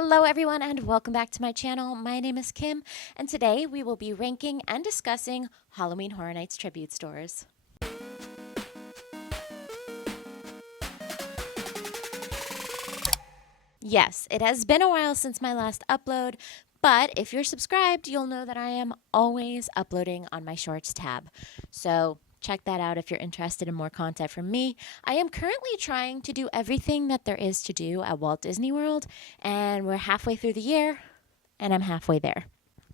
Hello everyone and welcome back to my channel. My name is Kim and today we will be ranking and discussing Halloween Horror Nights tribute stores. Yes, it has been a while since my last upload, but if you're subscribed, you'll know that I am always uploading on my Shorts tab. So check that out if you're interested in more content from me. I am currently trying to do everything that there is to do at Walt Disney World, and we're halfway through the year, and I'm halfway there.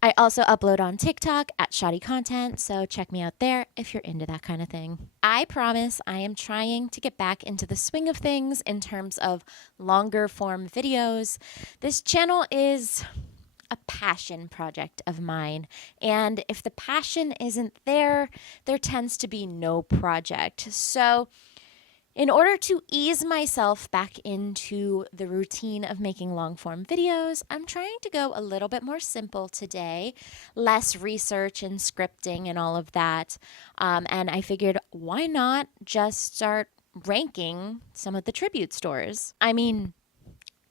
I also upload on TikTok at ShoddyContent, so check me out there if you're into that kind of thing. I promise I am trying to get back into the swing of things in terms of longer form videos. This channel is a passion project of mine, and if the passion isn't there, there tends to be no project. So in order to ease myself back into the routine of making long form videos, I'm trying to go a little bit more simple today, less research and scripting and all of that. And I figured, why not just start ranking some of the tribute stores? I mean,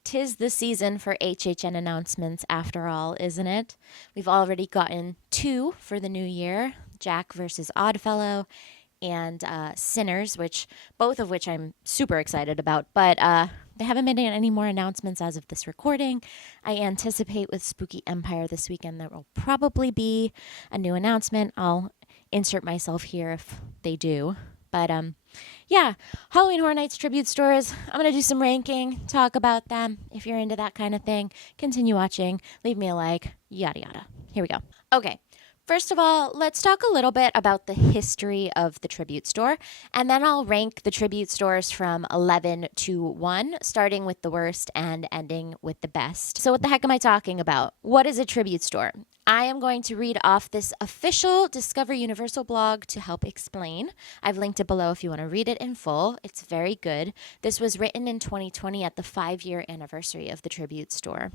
'tis the season for HHN announcements after all, isn't it? We've already gotten 2 for the new year, Jack versus Oddfellow and Sinners, both of which I'm super excited about, but they haven't made any more announcements as of this recording. I anticipate with Spooky Empire this weekend there will probably be a new announcement. I'll insert myself here if they do. But yeah, Halloween Horror Nights tribute stores. I'm going to do some ranking, talk about them. If you're into that kind of thing, continue watching, leave me a like, yada yada. Here we go. Okay. First of all, let's talk a little bit about the history of the tribute store, and then I'll rank the tribute stores from 11 to 1, starting with the worst and ending with the best. So what the heck am I talking about? What is a tribute store? I am going to read off this official Discover Universal blog to help explain. I've linked it below if you want to read it in full. It's very good. This was written in 2020 at the 5-year anniversary of the tribute store.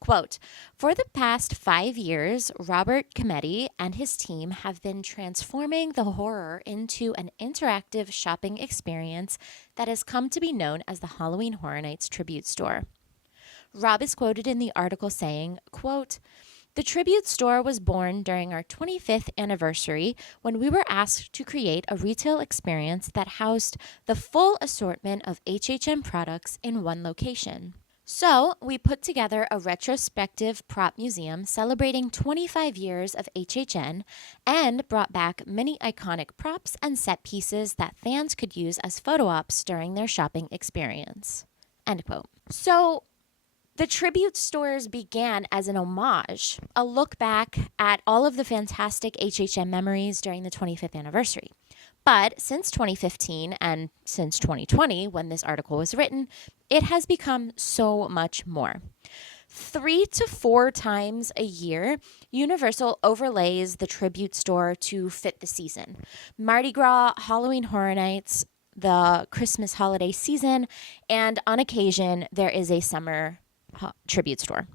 Quote, for the past 5 years, Robert Cometti and his team have been transforming the horror into an interactive shopping experience that has come to be known as the Halloween Horror Nights tribute store. Rob is quoted in the article saying, quote, the tribute store was born during our 25th anniversary when we were asked to create a retail experience that housed the full assortment of HHN products in one location. So we put together a retrospective prop museum celebrating 25 years of HHN and brought back many iconic props and set pieces that fans could use as photo ops during their shopping experience. End quote. So the tribute stores began as an homage, a look back at all of the fantastic HHN memories during the 25th anniversary. But since 2015 and since 2020, when this article was written, it has become so much more. 3 to 4 times a year, Universal overlays the tribute store to fit the season. Mardi Gras, Halloween Horror Nights, the Christmas holiday season, and on occasion, there is a summer tribute store.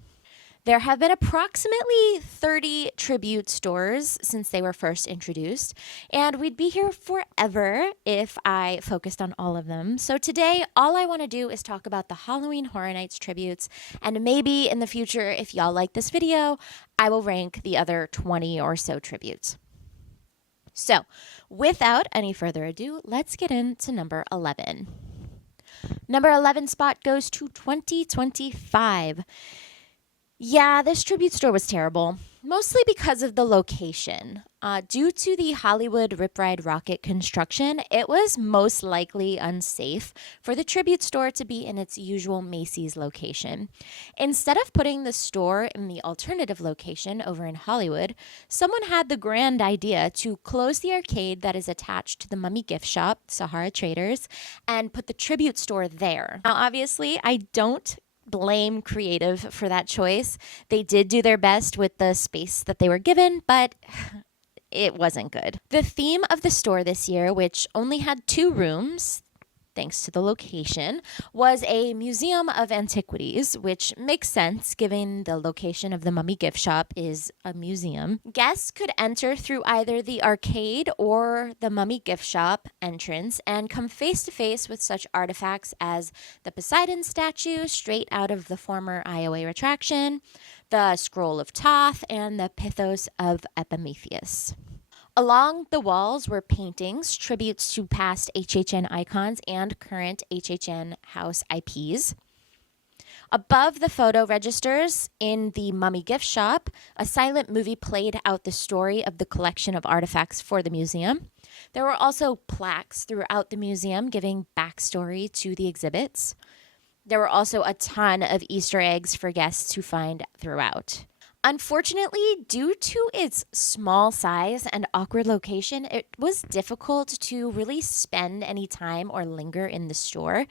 There have been approximately 30 tribute stores since they were first introduced, and we'd be here forever if I focused on all of them. So today, all I want to do is talk about the Halloween Horror Nights tributes, and maybe in the future, if y'all like this video, I will rank the other 20 or so tributes. So, without any further ado, let's get into number 11. Number 11 spot goes to 2025. Yeah, this tribute store was terrible, mostly because of the location. Due to the Hollywood Rip Ride Rocket construction, it was most likely unsafe for the tribute store to be in its usual Macy's location. Instead of putting the store in the alternative location over in Hollywood, someone had the grand idea to close the arcade that is attached to the Mummy gift shop, Sahara Traders, and put the tribute store there. Now, obviously, I don't blame creative for that choice. They did do their best with the space that they were given, but it wasn't good. The theme of the store this year, which only had 2 rooms, thanks to the location, was a museum of antiquities, which makes sense given the location of the Mummy gift shop is a museum. Guests could enter through either the arcade or the Mummy gift shop entrance and come face to face with such artifacts as the Poseidon statue straight out of the former IOA retraction, the Scroll of Thoth, and the Pythos of Epimetheus. Along the walls were paintings, tributes to past HHN icons and current HHN house IPs. Above the photo registers in the Mummy gift shop, a silent movie played out the story of the collection of artifacts for the museum. There were also plaques throughout the museum giving backstory to the exhibits. There were also a ton of Easter eggs for guests to find throughout. Unfortunately, due to its small size and awkward location, it was difficult to really spend any time or linger in the store.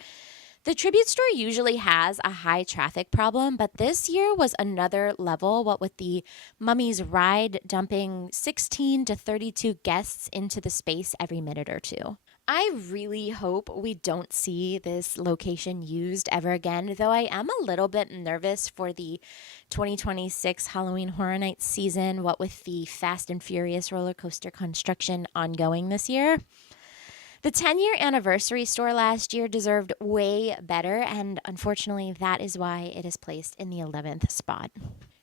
The tribute store usually has a high traffic problem, but this year was another level, what with the Mummy's ride dumping 16 to 32 guests into the space every minute or two. I really hope we don't see this location used ever again, though I am a little bit nervous for the 2026 Halloween Horror Nights season, what with the Fast and Furious roller coaster construction ongoing this year. The 10-year anniversary store last year deserved way better, and unfortunately, that is why it is placed in the 11th spot.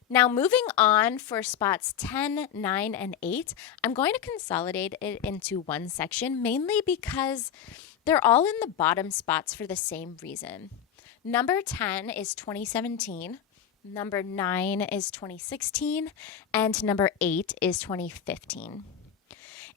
Now, moving on for spots 10, 9, and 8, I'm going to consolidate it into one section, mainly because they're all in the bottom spots for the same reason. Number 10 is 2017, number 9 is 2016, and number 8 is 2015.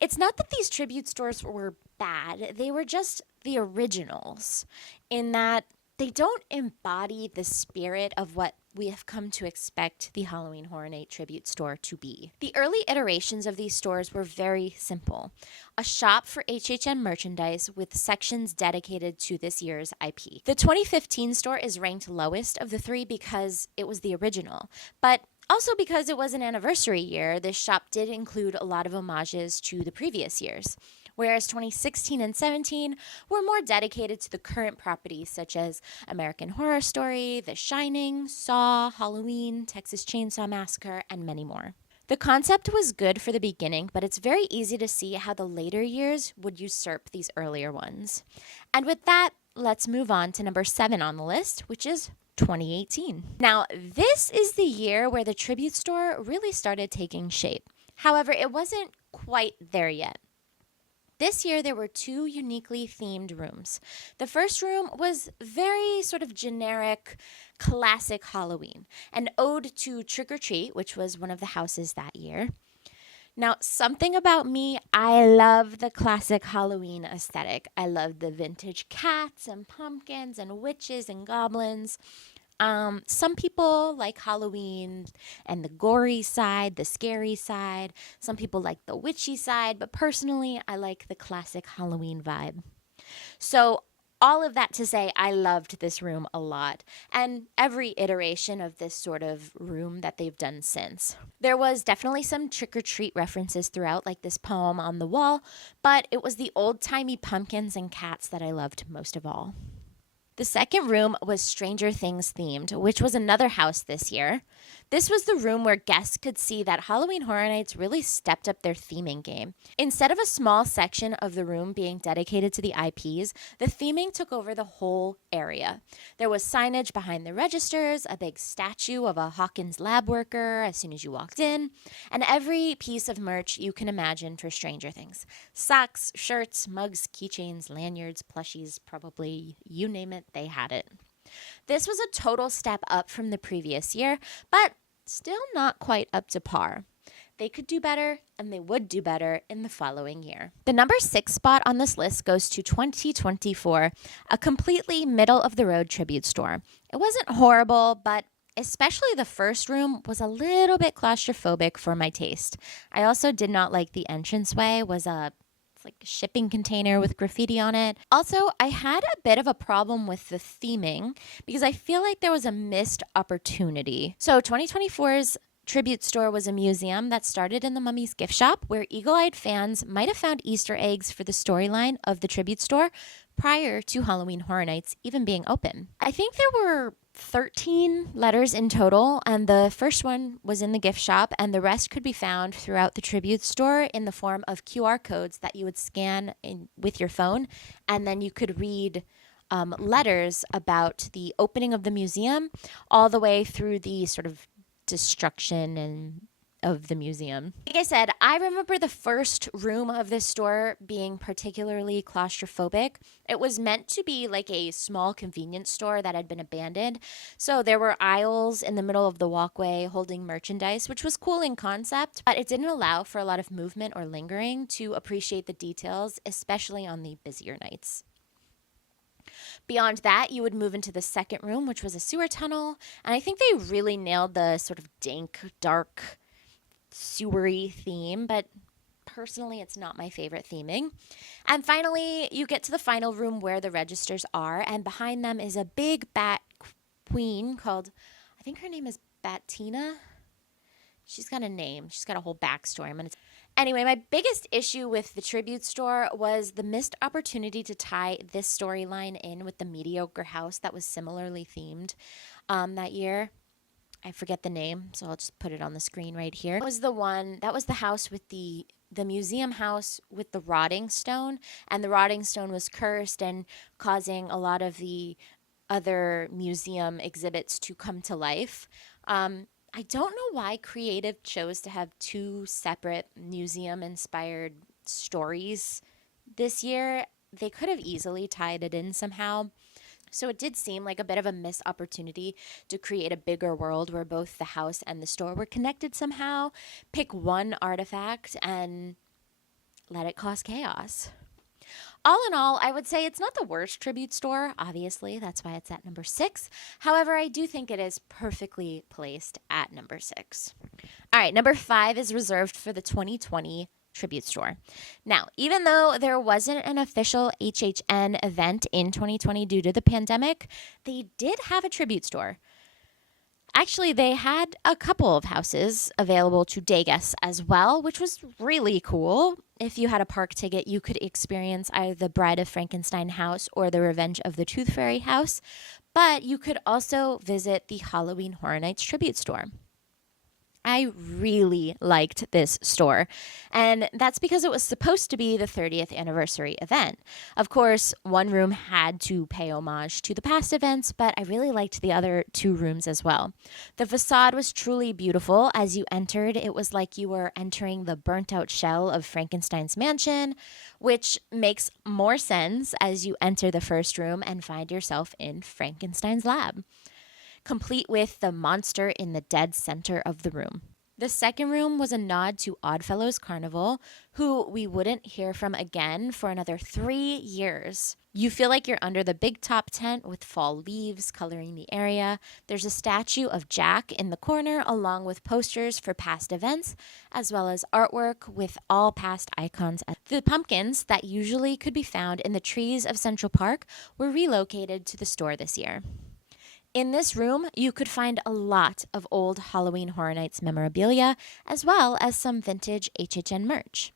It's not that these tribute stores were bad, they were just the originals, in that they don't embody the spirit of what we have come to expect the Halloween Horror Night tribute store to be. The early iterations of these stores were very simple. A shop for HHN merchandise with sections dedicated to this year's IP. The 2015 store is ranked lowest of the three because it was the original, but also because it was an anniversary year, this shop did include a lot of homages to the previous years. Whereas 2016 and 17 were more dedicated to the current properties such as American Horror Story, The Shining, Saw, Halloween, Texas Chainsaw Massacre, and many more. The concept was good for the beginning, but it's very easy to see how the later years would usurp these earlier ones. And with that, let's move on to number 7 on the list, which is 2018. Now, this is the year where the tribute store really started taking shape. However, it wasn't quite there yet. This year, there were 2 uniquely themed rooms. The first room was very sort of generic, classic Halloween, an ode to Trick or Treat, which was one of the houses that year. Now, something about me, I love the classic Halloween aesthetic. I love the vintage cats and pumpkins and witches and goblins. Some people like Halloween and the gory side, the scary side. Some people like the witchy side, but personally, I like the classic Halloween vibe. So all of that to say, I loved this room a lot, and every iteration of this sort of room that they've done since. There was definitely some trick-or-treat references throughout, like this poem on the wall, but it was the old-timey pumpkins and cats that I loved most of all. The second room was Stranger Things themed, which was another house this year. This was the room where guests could see that Halloween Horror Nights really stepped up their theming game. Instead of a small section of the room being dedicated to the IPs, the theming took over the whole area. There was signage behind the registers, a big statue of a Hawkins lab worker as soon as you walked in, and every piece of merch you can imagine for Stranger Things. Socks, shirts, mugs, keychains, lanyards, plushies, probably you name it, they had it. This was a total step up from the previous year, but still not quite up to par. They could do better, and they would do better in the following year. The number 6 spot on this list goes to 2024, a completely middle-of-the-road tribute store. It wasn't horrible, but especially the first room was a little bit claustrophobic for my taste. I also did not like the entranceway. It's like a shipping container with graffiti on it. Also, I had a bit of a problem with the theming because I feel like there was a missed opportunity. So 2024's tribute store was a museum that started in the Mummy's gift shop where eagle-eyed fans might have found Easter eggs for the storyline of the tribute store, prior to Halloween Horror Nights even being open. I think there were 13 letters in total, and the first one was in the gift shop, and the rest could be found throughout the tribute store in the form of QR codes that you would scan with your phone, and then you could read letters about the opening of the museum all the way through the sort of destruction and of the museum. Like I said, I remember the first room of this store being particularly claustrophobic. It was meant to be like a small convenience store that had been abandoned. So there were aisles in the middle of the walkway holding merchandise, which was cool in concept, but it didn't allow for a lot of movement or lingering to appreciate the details, especially on the busier nights. Beyond that, you would move into the second room, which was a sewer tunnel, and I think they really nailed the sort of dank, dark, sewery theme, but personally it's not my favorite theming. And finally, you get to the final room where the registers are, and behind them is a big bat queen called, I think her name is Batina. She's got a name. She's got a whole backstory. Anyway, my biggest issue with the tribute store was the missed opportunity to tie this storyline in with the mediocre house that was similarly themed that year. I forget the name, so I'll just put it on the screen right here. That was the house with the museum house with the rotting stone, and the rotting stone was cursed and causing a lot of the other museum exhibits to come to life. I don't know why creative chose to have two separate museum-inspired stories this year. They could have easily tied it in somehow. So it did seem like a bit of a missed opportunity to create a bigger world where both the house and the store were connected somehow. Pick one artifact and let it cause chaos. All in all, I would say it's not the worst tribute store. Obviously, that's why it's at number 6. However, I do think it is perfectly placed at number 6. All right, number 5 is reserved for the 2020 tribute store. Now, even though there wasn't an official HHN event in 2020 due to the pandemic, they did have a tribute store. Actually, they had a couple of houses available to day guests as well, which was really cool. If you had a park ticket, you could experience either the Bride of Frankenstein house or the Revenge of the Tooth Fairy house, but you could also visit the Halloween Horror Nights tribute store. I really liked this store, and that's because it was supposed to be the 30th anniversary event. Of course, one room had to pay homage to the past events, but I really liked the other 2 rooms as well. The facade was truly beautiful. As you entered, it was like you were entering the burnt-out shell of Frankenstein's mansion, which makes more sense as you enter the first room and find yourself in Frankenstein's lab, complete with the monster in the dead center of the room. The second room was a nod to Oddfellows Carnival, who we wouldn't hear from again for another 3 years. You feel like you're under the big top tent with fall leaves coloring the area. There's a statue of Jack in the corner, along with posters for past events, as well as artwork with all past icons. The pumpkins that usually could be found in the trees of Central Park were relocated to the store this year. In this room, you could find a lot of old Halloween Horror Nights memorabilia, as well as some vintage HHN merch.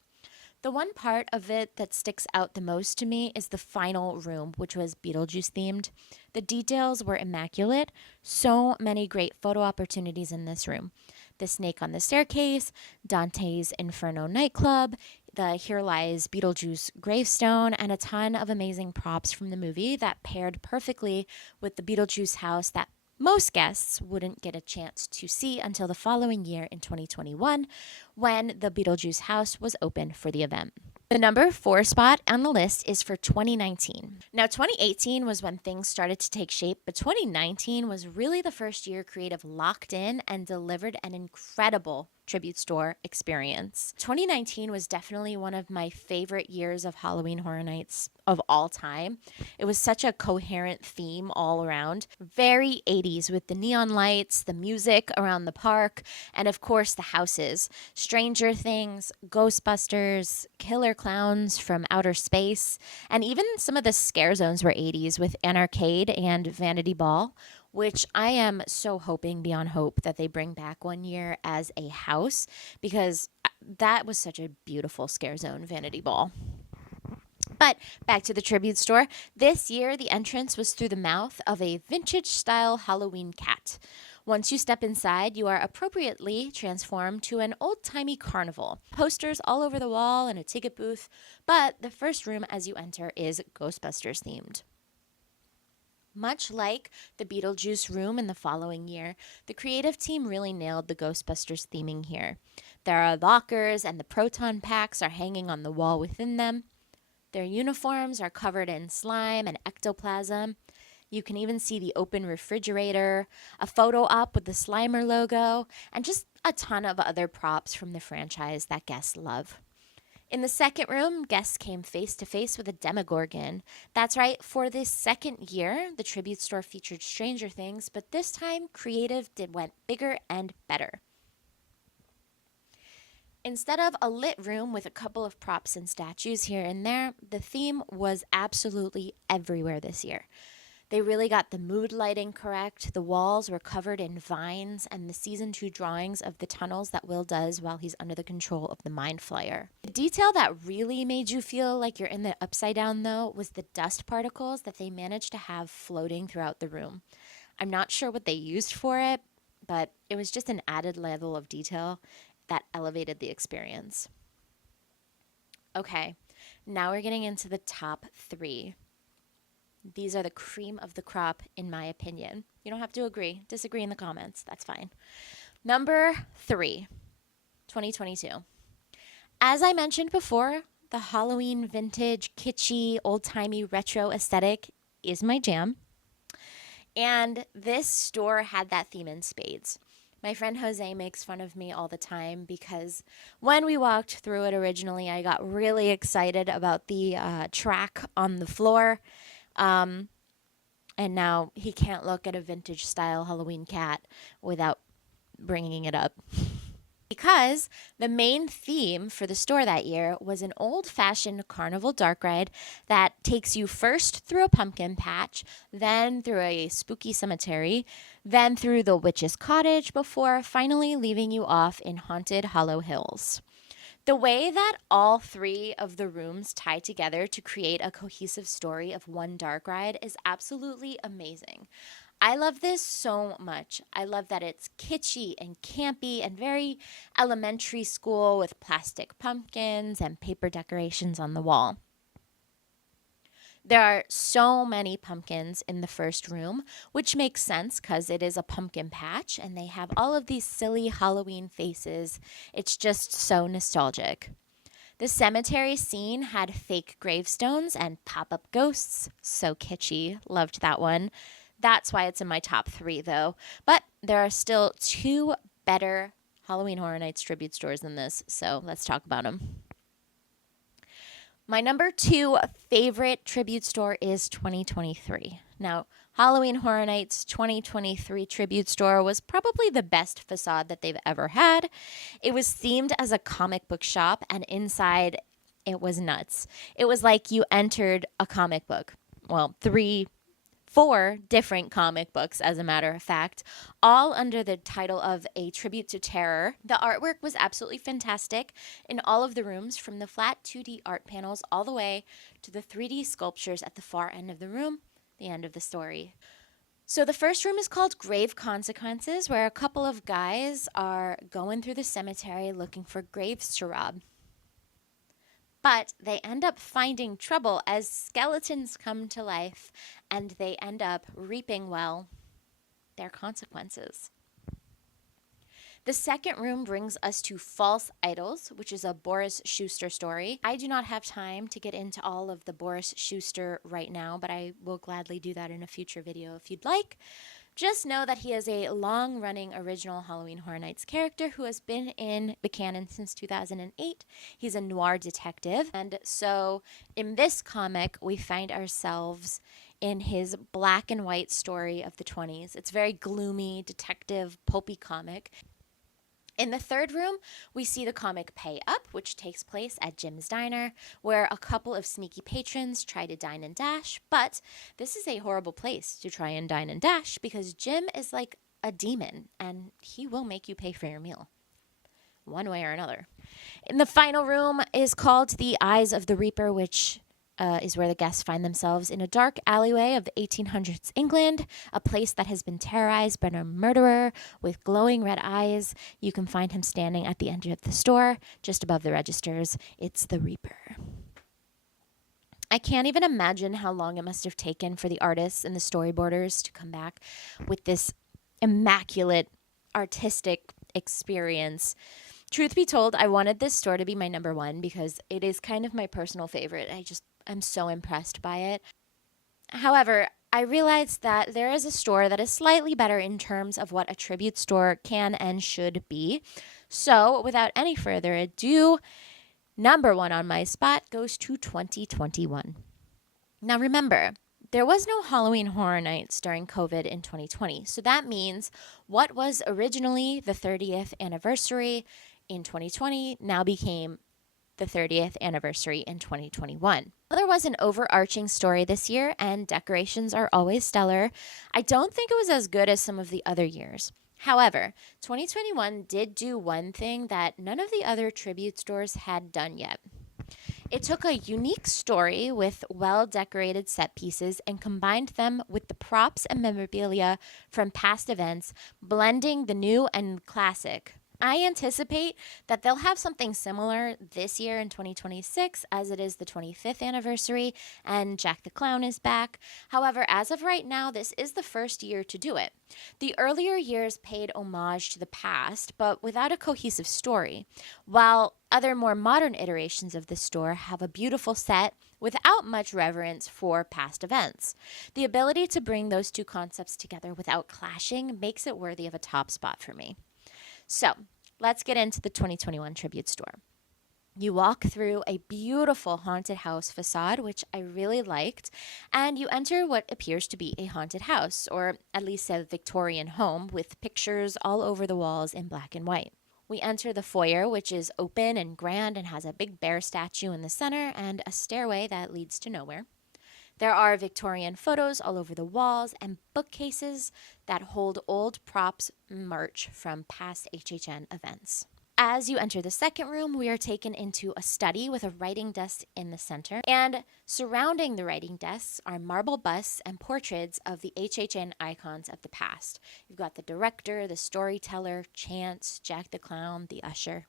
The one part of it that sticks out the most to me is the final room, which was Beetlejuice themed. The details were immaculate. So many great photo opportunities in this room. The snake on the staircase, Dante's Inferno nightclub, the Here Lies Beetlejuice gravestone, and a ton of amazing props from the movie that paired perfectly with the Beetlejuice house that most guests wouldn't get a chance to see until the following year in 2021, when the Beetlejuice house was open for the event. The number 4 spot on the list is for 2019. Now, 2018 was when things started to take shape, but 2019 was really the first year Creative locked in and delivered an incredible tribute store experience. 2019 was definitely one of my favorite years of Halloween Horror Nights of all time. It was such a coherent theme all around. Very 80s with the neon lights, the music around the park, and of course the houses. Stranger Things, Ghostbusters, Killer Clowns from Outer Space, and even some of the scare zones were 80s with Anarcade and Vanity Ball, which I am so hoping beyond hope that they bring back one year as a house, because that was such a beautiful scare zone, Vanity Ball. But back to the tribute store. This year, the entrance was through the mouth of a vintage-style Halloween cat. Once you step inside, you are appropriately transformed to an old-timey carnival. Posters all over the wall and a ticket booth, but the first room as you enter is Ghostbusters themed. Much like the Beetlejuice room in the following year, the creative team really nailed the Ghostbusters theming here. There are lockers and the proton packs are hanging on the wall within them. Their uniforms are covered in slime and ectoplasm. You can even see the open refrigerator, a photo op with the Slimer logo, and just a ton of other props from the franchise that guests love. In the second room, guests came face to face with a Demogorgon. That's right, for this second year, the tribute store featured Stranger Things, but this time, creative went bigger and better. Instead of a lit room with a couple of props and statues here and there, the theme was absolutely everywhere this year. They really got the mood lighting correct. The walls were covered in vines and the season 2 drawings of the tunnels that Will does while he's under the control of the Mind Flayer. The detail that really made you feel like you're in the Upside Down, though, was the dust particles that they managed to have floating throughout the room. I'm not sure what they used for it, but it was just an added level of detail that elevated the experience. Okay, now we're getting into the top 3. These are the cream of the crop, in my opinion. You don't have to disagree in the comments. That's fine. Number 3, 2022. As I mentioned before, the Halloween vintage, kitschy, old-timey retro aesthetic is my jam. And this store had that theme in spades. My friend Jose makes fun of me all the time because when we walked through it originally, I got really excited about the track on the floor. And now he can't look at a vintage style Halloween cat without bringing it up. Because the main theme for the store that year was an old-fashioned carnival dark ride that takes you first through a pumpkin patch, then through a spooky cemetery, then through the witch's cottage before finally leaving you off in haunted Hollow Hills. The way that all 3 of the rooms tie together to create a cohesive story of one dark ride is absolutely amazing. I love this so much. I love that it's kitschy and campy and very elementary school with plastic pumpkins and paper decorations on the wall. There are so many pumpkins in the first room, which makes sense because it is a pumpkin patch and they have all of these silly Halloween faces. It's just so nostalgic. The cemetery scene had fake gravestones and pop-up ghosts. So kitschy. Loved that one. That's why it's in my top 3, though. But there are still 2 better Halloween Horror Nights tribute stores than this, so let's talk about them. My number 2 favorite tribute store is 2023. Now, Halloween Horror Nights 2023 tribute store was probably the best facade that they've ever had. It was themed as a comic book shop, and inside it was nuts. It was like you entered a comic book. Well, 4 different comic books, as a matter of fact, all under the title of A Tribute to Terror. The artwork was absolutely fantastic in all of the rooms, from the flat 2D art panels all the way to the 3D sculptures at the far end of the room, the end of the story. So the first room is called Grave Consequences, where a couple of guys are going through the cemetery looking for graves to rob. But they end up finding trouble as skeletons come to life, and they end up reaping, well, their consequences. The second room brings us to False Idols, which is a Boris Schuster story. I do not have time to get into all of the Boris Schuster right now, but I will gladly do that in a future video if you'd like. Just know that he is a long-running original Halloween Horror Nights character who has been in the canon since 2008. He's a noir detective, and so in this comic, we find ourselves in his black and white story of the 20s. It's very gloomy, detective, pulpy comic. In the third room, we see the comic Pay Up, which takes place at Jim's Diner, where a couple of sneaky patrons try to dine and dash, but this is a horrible place to try and dine and dash because Jim is like a demon, and he will make you pay for your meal, one way or another. In the final room is called The Eyes of the Reaper, which is where the guests find themselves in a dark alleyway of the 1800s England, a place that has been terrorized by a murderer with glowing red eyes. You can find him standing at the end of the store, just above the registers. It's the Reaper. I can't even imagine how long it must have taken for the artists and the storyboarders to come back with this immaculate artistic experience. Truth be told, I wanted this store to be my number one because it is kind of my personal favorite. I'm so impressed by it. However, I realized that there is a store that is slightly better in terms of what a tribute store can and should be. So, without any further ado, number one on my spot goes to 2021. Now remember, there was no Halloween Horror Nights during COVID in 2020. So that means what was originally the 30th anniversary in 2020 now became the 30th anniversary in 2021. There was an overarching story this year, and decorations are always stellar. I don't think it was as good as some of the other years. However, 2021 did do one thing that none of the other tribute stores had done yet. It took a unique story with well-decorated set pieces and combined them with the props and memorabilia from past events, blending the new and classic. I anticipate that they'll have something similar this year in 2026, as it is the 25th anniversary and Jack the Clown is back. However, as of right now, this is the first year to do it. The earlier years paid homage to the past, but without a cohesive story, while other more modern iterations of the store have a beautiful set without much reverence for past events. The ability to bring those two concepts together without clashing makes it worthy of a top spot for me. So, let's get into the 2021 tribute store. You walk through a beautiful haunted house facade, which I really liked, and you enter what appears to be a haunted house, or at least a Victorian home, with pictures all over the walls in black and white. We enter the foyer, which is open and grand and has a big bear statue in the center and a stairway that leads to nowhere. There are Victorian photos all over the walls and bookcases that hold old props merch from past HHN events. As you enter the second room, we are taken into a study with a writing desk in the center, and surrounding the writing desks are marble busts and portraits of the HHN icons of the past. You've got the director, the storyteller, Chance, Jack the Clown, the usher.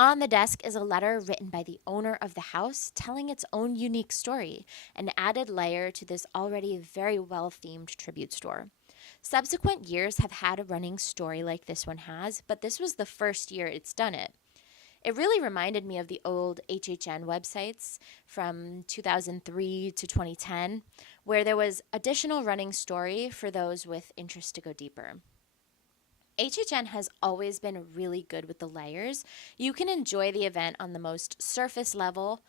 On the desk is a letter written by the owner of the house telling its own unique story, an added layer to this already very well-themed tribute store. Subsequent years have had a running story like this one has, but this was the first year it's done it. It really reminded me of the old HHN websites from 2003 to 2010, where there was additional running story for those with interest to go deeper. HHN has always been really good with the layers. You can enjoy the event on the most surface level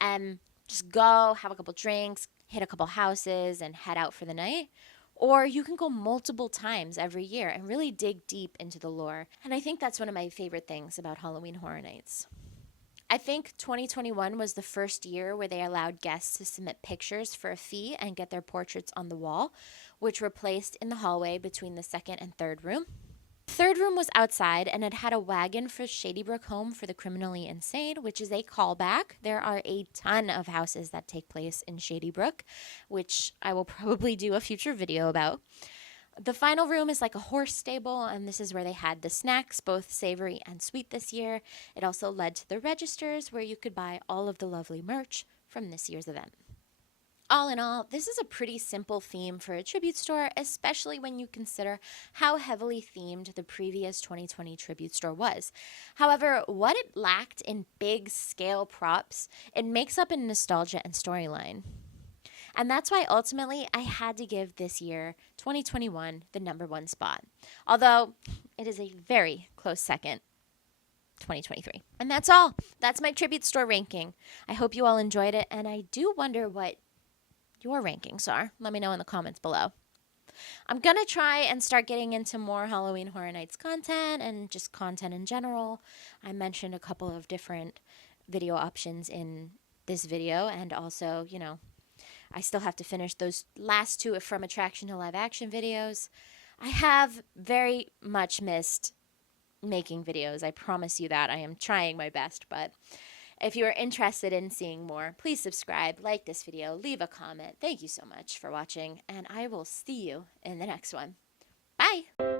and just go, have a couple drinks, hit a couple houses, and head out for the night. Or you can go multiple times every year and really dig deep into the lore. And I think that's one of my favorite things about Halloween Horror Nights. I think 2021 was the first year where they allowed guests to submit pictures for a fee and get their portraits on the wall, which were placed in the hallway between the second and third room. The third room was outside, and it had a wagon for Shady Brook Home for the Criminally Insane, which is a callback. There are a ton of houses that take place in Shady Brook, which I will probably do a future video about. The final room is like a horse stable, and this is where they had the snacks, both savory and sweet this year. It also led to the registers where you could buy all of the lovely merch from this year's event. All in all, this is a pretty simple theme for a tribute store, especially when you consider how heavily themed the previous 2020 tribute store was. However, what it lacked in big scale props, it makes up in nostalgia and storyline. And that's why ultimately I had to give this year, 2021, the number one spot. Although it is a very close second, 2023. And that's all. That's my tribute store ranking. I hope you all enjoyed it, and I do wonder what your rankings are. Let me know in the comments below. I'm going to try and start getting into more Halloween Horror Nights content and just content in general. I mentioned a couple of different video options in this video, and also, I still have to finish those last two From Attraction to Live Action videos. I have very much missed making videos. I promise you that. I am trying my best, but If you are interested in seeing more, please subscribe, like this video, leave a comment. Thank you so much for watching, and I will see you in the next one. Bye!